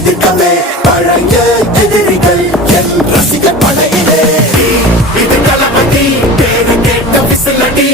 எதிர்க்கவே பழைய எதிரிகள் என் ரசிகர் படையிலே. இது தளபதி பேரு கேட்ட விசிலடி.